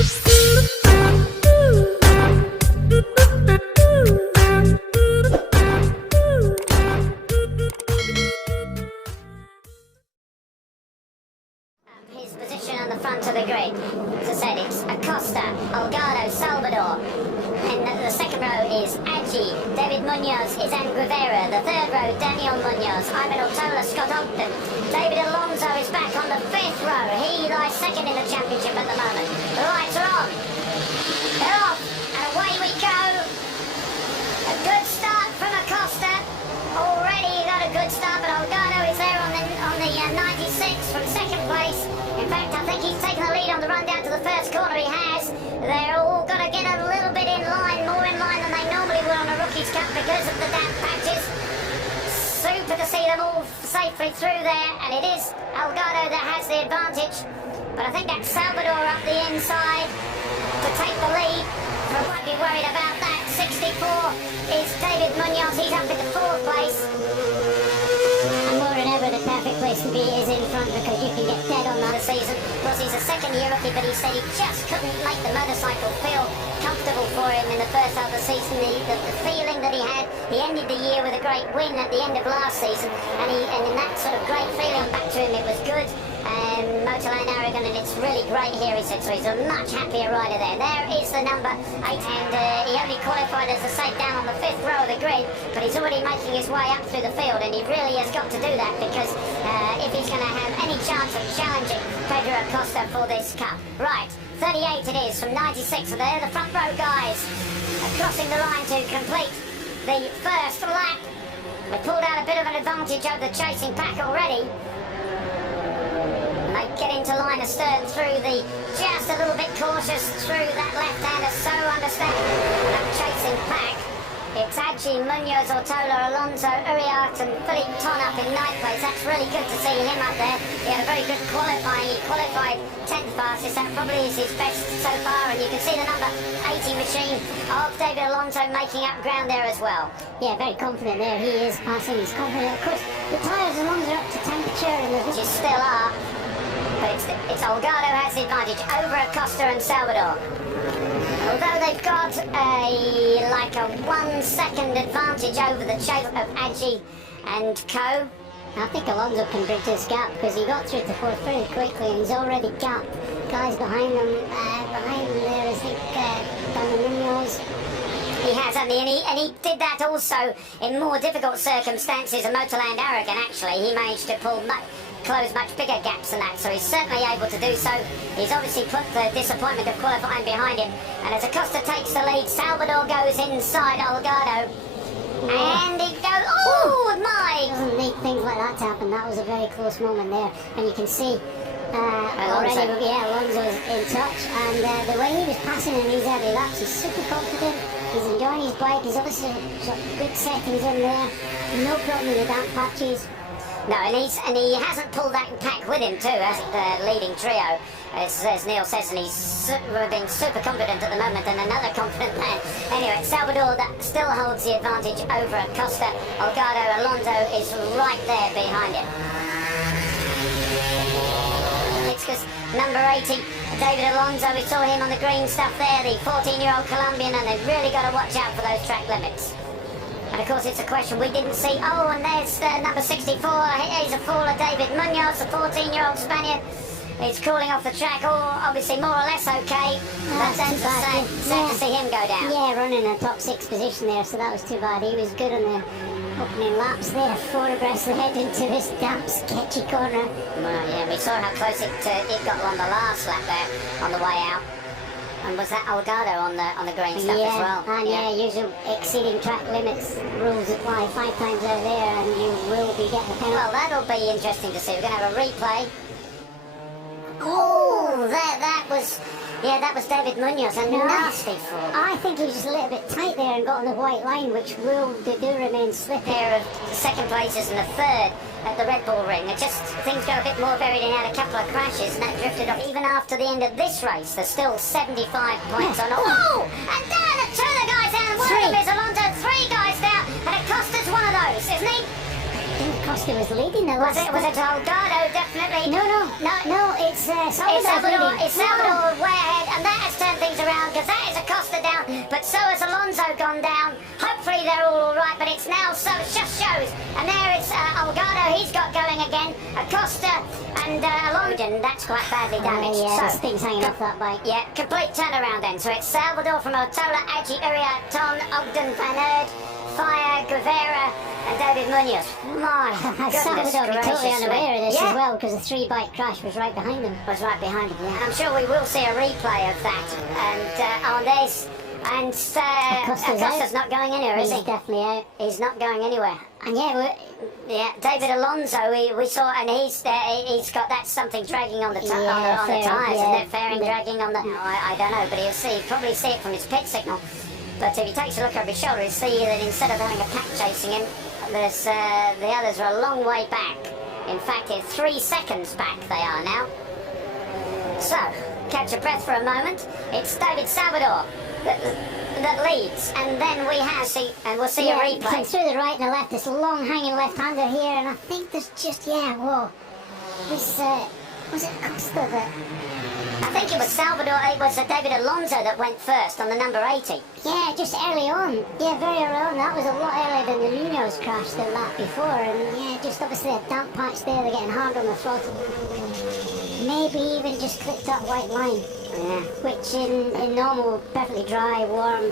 His position on the front of the grid. As I said, it's Acosta, Olgado, Salvador. And the second row is Adji, David Munoz, Izan Guevara. The third row, Daniel Munoz, Ivan Ortola, Scott Ogden. David Alonso is back on the fifth row. He lies second in the championship at the moment. The lights are on. They're off. And away we go. A good start from Acosta. Already got a good start, but Olgado is there on the 96 from second place. In fact, I think he's taken the lead on the run down to the first corner. He has. They're all going to get a little bit in line, more in line than they normally would on a Rookies Cup because of the damp patches. Super to see them all safely through there, and it is Olgado that has the advantage. But I think that's Salvador up the inside to take the lead. I won't be worried about that. 64 is David Munoz. He's up into fourth place. And more than ever, the perfect place to be is in front because you can get dead on that season. Of course, he's a second-year rookie, but he said he just couldn't make the motorcycle feel comfortable for him in the first half of the season. The feeling that he had, he ended the year with a great win at the end of last season, and in that sort of great feeling back to him, it was good. Motorland Aragon, and it's really great here, he said, so he's a much happier rider there. There is the number 8, and he only qualified, as I say, down on the fifth row of the grid, but he's already making his way up through the field, and he really has got to do that because if he's going to have any chance of challenging Pedro Acosta for this cup. Right, 38 it is from 96, and they're the front row guys crossing the line to complete the first lap. They pulled out a bit of an advantage over the chasing pack already. They get into line astern through the, just a little bit cautious through that left-hander, so understandable. That chasing pack. It's Adji, Munoz, Ortola, Alonso, Uriart and Philippe Ton up in ninth place. That's really good to see him up there. He had a very good qualifying. He qualified 10th fastest. That probably is his best so far. And you can see the number 80 machine of David Alonso making up ground there as well. Yeah, very confident there. He is passing. He's confident. Of course, the tyres as long as they're up to temperature, and which is still are. But it's Olgado has the advantage over Acosta and Salvador. Although they've got like a 1 second advantage over the chase of Adji and co. I think Alonso can bridge this gap because he got through to fourth pretty quickly and he's already got guys behind him. There, I think, Daniel Munoz. He has, and he did that also in more difficult circumstances. A Motorland Aragon, actually, he managed to close much bigger gaps than that, so he's certainly able to do so. He's obviously put the disappointment of qualifying behind him, and as Acosta takes the lead, Salvador goes inside Olgado, and he goes, oh my! Doesn't need things like that to happen. That was a very close moment there, and you can see already, Alonso's in touch, and the way he was passing in these early laps, he's super confident, he's enjoying his bike, he's obviously got good settings in there, no problem with the damp patches. No, and he hasn't pulled that pack with him too, as the leading trio, as Neil says, and he's being super confident at the moment, and another confident man. Anyway, Salvador that still holds the advantage over Acosta. Olgado, Alonso is right there behind him. It's because number 80, David Alonso, we saw him on the green stuff there, the 14-year-old Colombian, and they've really got to watch out for those track limits. And of course it's a question we didn't see. Oh, and there's number 64, he's a faller, David Munoz, the 14-year-old Spaniard. He's crawling off the track, obviously more or less okay. That's sad to see him go down. Yeah, running in the top 6 position there, so that was too bad. He was good on the opening laps there, 4 abreast ahead into this damp, sketchy corner. Well, yeah, we saw how close it got on the last lap there, on the way out. And was that Olgado on the green stuff as well? And usual exceeding track limits rules apply 5 times out there, and you will be getting a penalty. Well, that'll be interesting to see. We're going to have a replay. Oh, that was David Munoz, a nasty fall. I think he was just a little bit tight there and got on the white line, which do remain slippery. Pair of second places and a third at the Red Bull Ring. Things got a bit more varied and had a couple of crashes, and that drifted off. Even after the end of this race, there's still 75 points on. Oh, and down the 2 of the guys down. One of them is Alonso, 3 guys down, and Acosta's one of those, isn't he? Acosta was leading the last. Was it Holgado? Definitely. No, it's Salvador. It's Salvador way ahead, and that has turned things around because that is Acosta down, but so has Alonso gone down. Hopefully they're all right, but it's now so it just shows. And there is Holgado, he's got going again. Acosta and Alonso, that's quite badly damaged. Yeah, so this thing's hanging off that bike. Yeah, complete turnaround then. So it's Salvador from Otola, Agi, Uriart, Ton, Ogden, Van Aert, Fire, Guevara, and David Munoz. My goodness Salvador be totally gracious unaware of this me. as well, because the 3-bike crash was right behind him. Was right behind him, yeah. And I'm sure we will see a replay of that. And on this, and Acosta's not going anywhere, is he? He's definitely out. He's not going anywhere. And yeah, David Alonso, we saw, and he's got that something dragging on the tyres, isn't it? Fairing dragging on the. No, I don't know, but he'll probably see it from his pit signal. But if he takes a look over his shoulder, he'll see that instead of having a pack chasing him, there's the others are a long way back. In fact, it's 3 seconds back they are now. So, catch your breath for a moment. It's David Salvador that leads, and then we have we'll see a replay. Through the right and the left, this long hanging left-hander here, and I think there's just this was it Costa that. I think it was Salvador. It was David Alonso that went first on the number 80. Yeah, just early on. Yeah, very early on. That was a lot earlier than the Munoz crash the lap before, and yeah, just obviously a damp patch there. They're getting hard on the throttle. Maybe even just clipped that white line. Yeah. Which in normal, perfectly dry, warm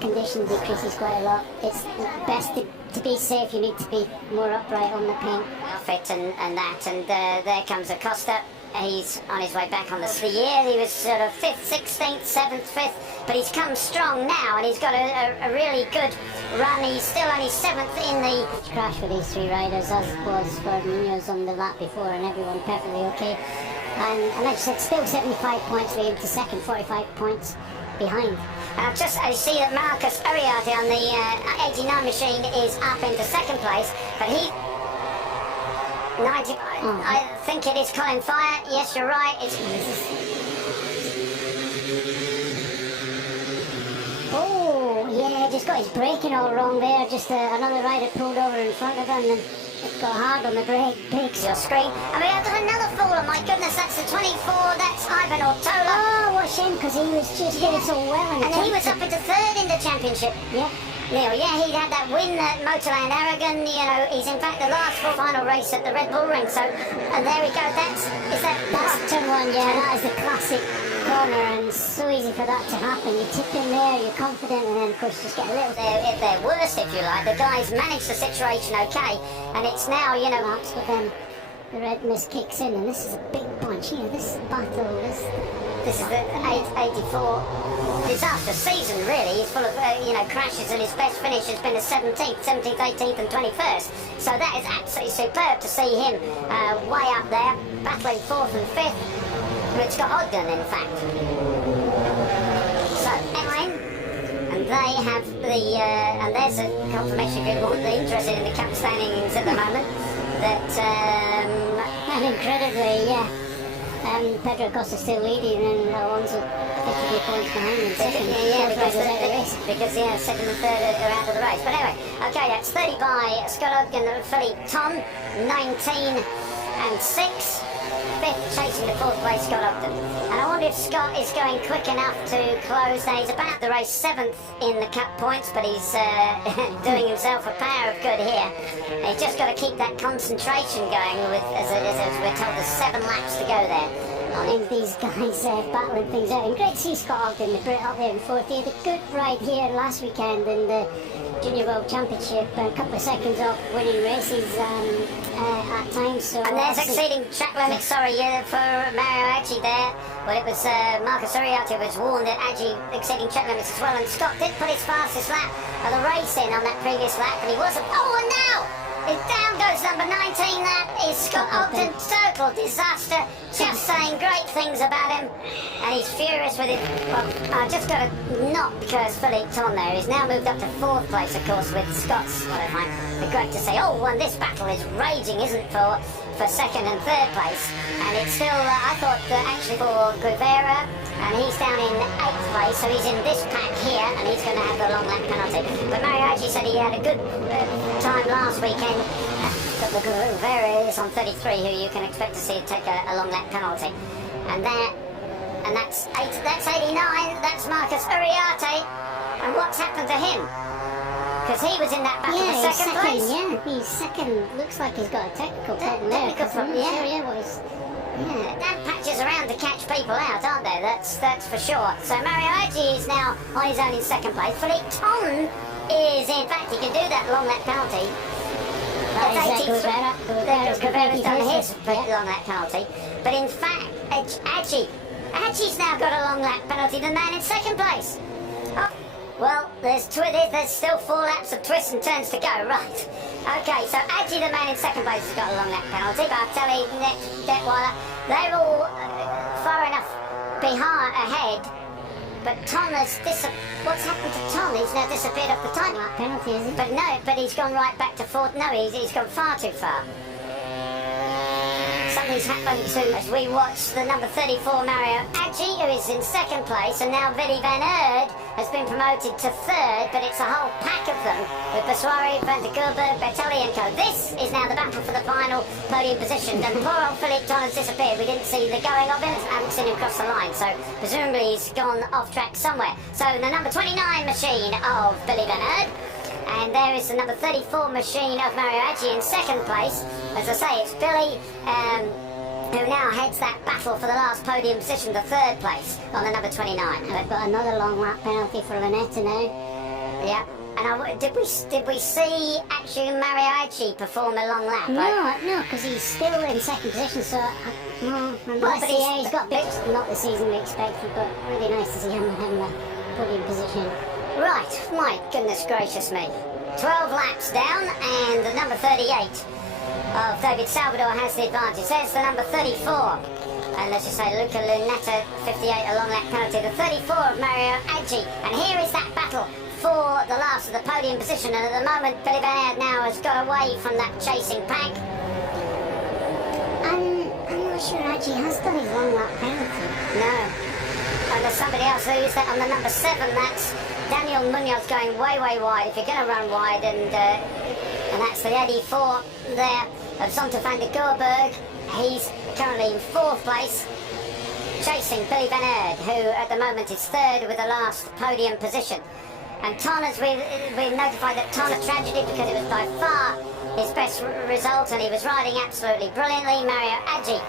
conditions decreases quite a lot. It's best to be safe, you need to be more upright on the paint. Fit and that, and there comes Acosta. He's on his way back on the year. He was sort of 5th, 16th, 7th, 5th, but he's come strong now, and he's got a really good run. He's still only 7th in the crash for these 3 riders, as was for Munoz on the lap before, and everyone perfectly okay. And like I said, still 75 points leading to second, 45 points behind. I see that Marcus Uriarte on the 89 machine is up into second place, but he 90. I think it is Colin Fire. Yes, you're right. Yeah, just got his braking all wrong there. Just another rider pulled over in front of him and it got hard on the brakes. Your screen. I mean, there's another faller. My goodness, that's the 24. That's Ivan Ortola. Oh, what a shame, because he was just doing so well. And he was up into 3rd in the championship. Yeah. Neil, he'd had that win at Motorland Aragon. He's in fact the last final race at the Red Bull Ring. So, and there we go. That's turn 1. Yeah, that is the classic corner, and so easy for that to happen. You tip in there, you're confident, and then of course just get a little. At their worst, if you like, the guys managed the situation okay, and it's now laps, but then the red mist kicks in, and this is a big bunch. This battle, this is the 884 disaster season, really. He's full of crashes, and his best finish has been the 17th, 18th, and 21st. So that is absolutely superb to see him way up there, battling 4th and 5th. It's got Ogden, in fact. So, and they have and there's a confirmation if you're interested in the cup standings at the moment, that, and incredibly, Pedro Acosta's still leading, and Alonso 53 points behind him. Because second and third are out of the race. But anyway, okay, that's 30 by Scott Ogden and Philippe Ton, 19 and 6. 5th chasing the 4th place, Scott Ogden. And I wonder if Scott is going quick enough to close. Now he's about the race 7th in the cup points, but he's doing himself a power of good here. He's just got to keep that concentration going with, as we're told, there's 7 laps to go there. I think these guys battling things out. And great to see Scott Ogden, the Brit, up there in 4th. He had a good ride here last weekend in the Junior World Championship, a couple of seconds off winning races at times. So and there's exceeding track limits, for Mario Aggi there. Well, it was Marcus Uriarte was warned that Aggi exceeding track limits as well, and Scott did put his fastest lap of the race in on that previous lap, and he wasn't. Oh, and now down goes number 19. That is Scott Ogden. Total disaster. Just saying great things about him, and he's furious with it. Well, I just got to not because Philippe Ton there is now moved up to 4th place, of course, with Scott's. What I find great to say. Oh, and this battle is raging, isn't it, for 2nd and 3rd place? And it's still, I thought, actually for Guevara, and he's down in 8th place, so he's in this pack here, and he's going to have the long lap penalty. But Mario Aggi said he had a good time last weekend. got the Guruvera is on 33, who you can expect to see take a long lap penalty. And that's 89, that's Marcus Uriarte. And what's happened to him? Because he was in that battle for second place. Yeah, he's second. Looks like he's got a technical problem there. That patches around to catch people out, aren't they? That's for sure. So Mario Aggi is now on his own in second place. Philippe Ton is, in fact, he can do that long lap penalty. Guruvera's done his long lap penalty. But in fact, Aggi's now got a long lap penalty, the man in second place. Oh, well, there's still 4 laps of twists and turns to go, right. Okay, so Aggi, the man in second place, has got a long lap penalty. Bartelli, Detweiler, they're all far enough ahead. But Ton has what's happened to Ton? He's now disappeared off the time lap penalty, is he? But he's gone right back to fourth. No, he's gone far too far. Something's happened to, as we watch the number 34 Mario Aggi, who is in second place, and now Willy van Aert has been promoted to third, but it's a whole pack of them with Baswari, Van der Gerber, Bertelli and co. This is now the battle for the final podium position, and poor old Philippe Ton has disappeared. We didn't see the going of him, I haven't seen him cross the line, so presumably he's gone off track somewhere. So the number 29 machine of Willy van Aert. And there is the number 34 machine of Mario Aggi in second place. As I say, it's Billy who now heads that battle for the last podium position, the third place on the number 29. They've got another long lap penalty for Lanetta now. Yeah. And did we see actually Mario Aggi perform a long lap? No, because he's still in second position. So he's got bits, not the season we expected, but really nice to see him having a podium position. Right, my goodness gracious me. 12 laps down, and the number 38 of David Salvador has the advantage. There's the number 34. And let's just say Luca Lunetta, 58, a long lap penalty. The 34 of Mario Aggi. And here is that battle for the last of the podium position. And at the moment, Willy van Aert now has got away from that chasing pack. I'm not sure Aggi has done his long lap penalty. No. And there's somebody else who used that on the number 7. That's Daniel Munoz going way wide. If you're going to run wide, and that's the 84 there of Zonta van der Gerberg. He's currently in fourth place, chasing Willy van Aert, who at the moment is third with the last podium position. And Ton, as we're notified that Ton, a tragedy because it was by far his best result, and he was riding absolutely brilliantly. Mario Aggi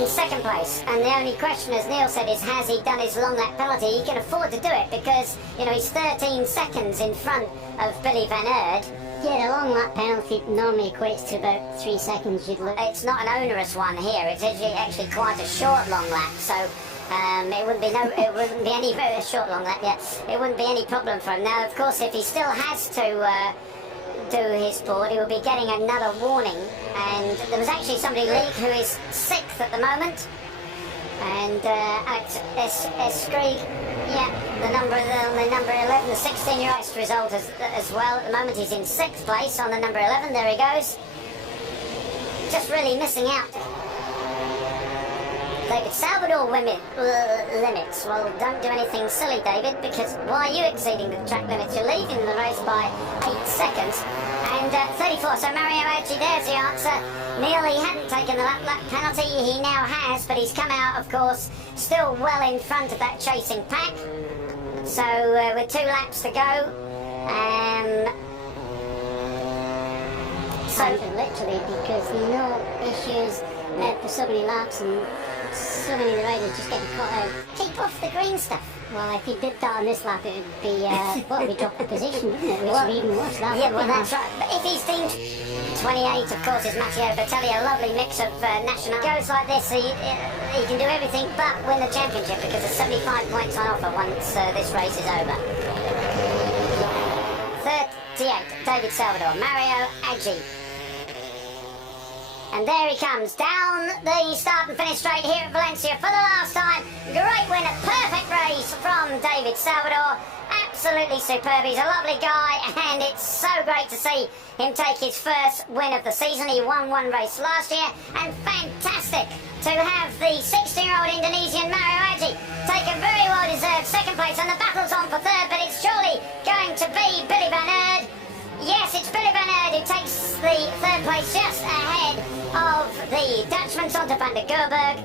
in second place, and the only question, as Neil said, is has he done his long lap penalty? He can afford to do it because, you know, he's 13 seconds in front of Willy van Aert. Yeah, the long lap penalty normally equates to about 3 seconds, you'd look. It's not an onerous one here. It's actually quite a short long lap, so it wouldn't be any very short long lap. Yeah, it wouldn't be any problem for him. Now, of course, if he still has to do his board, he will be getting another warning. And there was actually somebody league who is 6th at the moment, and Alex Escrig, yeah, the number 11, the 16-year-old result as well. At the moment, he's in 6th place on the number 11. There he goes, just really missing out. David Salvador limits. Well, don't do anything silly, David, because why are you exceeding the track limits? You're leading the race by 8 seconds. And 34, so Mario Aggi, there's the answer. Neil, he hadn't taken the lap penalty, he now has, but he's come out, of course, still well in front of that chasing pack. So, with 2 laps to go, so literally, because no issues for so many laps, and so many of the riders just getting caught out. Keep off the green stuff. Well, if he did that on this lap, it would be, we dropped the position, wouldn't it? Which would be even worse. That's right. But if he's deemed 28, of course, is Matteo Bertelli, a lovely mix of national. Goes like this, he can do everything but win the championship, because there's 75 points on offer once this race is over. 38, David Salvador, Mario Aggi. And there he comes, down the start and finish straight here at Valencia for the last time. Great win, a perfect race from David Salvador. Absolutely superb. He's a lovely guy, and it's so great to see him take his first win of the season. He won one race last year, and fantastic to have the 16-year-old Indonesian Mario Aggi take a very well-deserved second place, and the battle's on for third, but it's surely going to be Willy van Aert. Yes, it's Willy van Aert who takes the third He's just ahead of the Dutchman Sander van der Gerberg.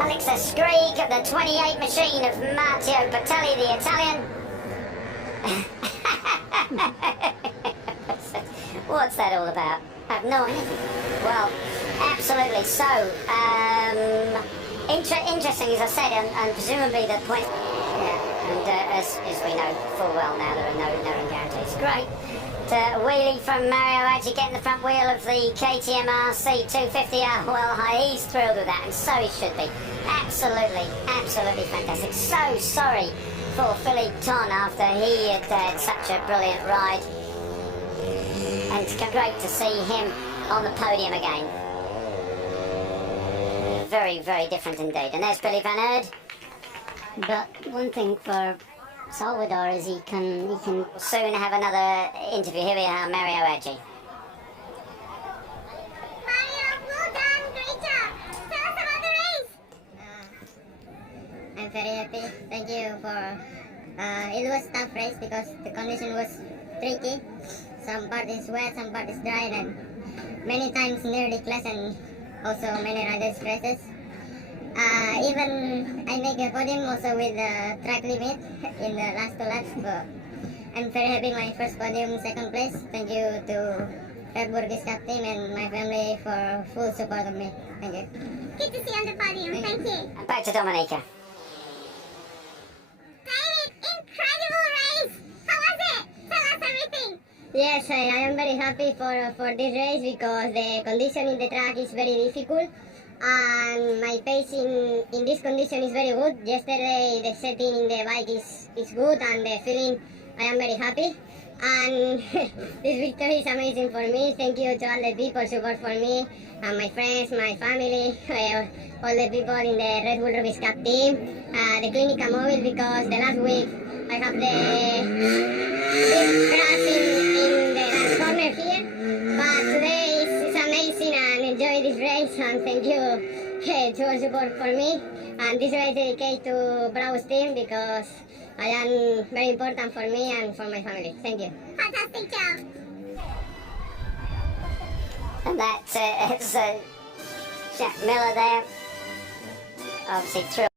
Alexa Skreek, the 28 machine of Matteo Bertelli, the Italian. What's that all about? I have no idea. Well, absolutely so. Interesting, as I said, and presumably the point. Yeah, and as we know full well now, there are no guarantees. Great. Wheelie from Mario Aggi getting the front wheel of the KTM RC 250. Well, he's thrilled with that, and so he should be. Absolutely fantastic. So sorry for Philippe Ton after he had such a brilliant ride. And it's great to see him on the podium again. Very, very different indeed. And there's Billy Van Aert. But one thing for Salvador is he can soon have another interview. Here we are, Mario Aggi. Mario, well done, great job. Tell us about the race. I'm very happy. Thank you for. It was a tough race because the condition was tricky. Some part is wet, some part is dry, and many times nearly clash, and also many riders crashes. Even I make a podium also with the track limit in the last 2 laps, but I'm very happy my first podium, second place. Thank you to Red Bull Rookies Cup team and my family for full support of me. Thank you. Good to see you on the podium. Thank you. And back to Dominica. David, incredible race. How was it? Tell us everything. Yes, I am very happy for this race because the condition in the track is very difficult. And my pacing in this condition is very good. Yesterday the setting in the bike is good, and the feeling, I am very happy. And this victory is amazing for me. Thank you to all the people support for me, and my friends, my family, all the people in the Red Bull Rookies Cup team, the Clinica Mobile, because the last week I have the big crash in the last corner here. But today it's amazing, and enjoy this race, and thank you to all support for me. And this race dedicated to Bravo's team because I am very important for me and for my family. Thank you. Fantastic job. And that is Jack Miller there. Obviously thrilled.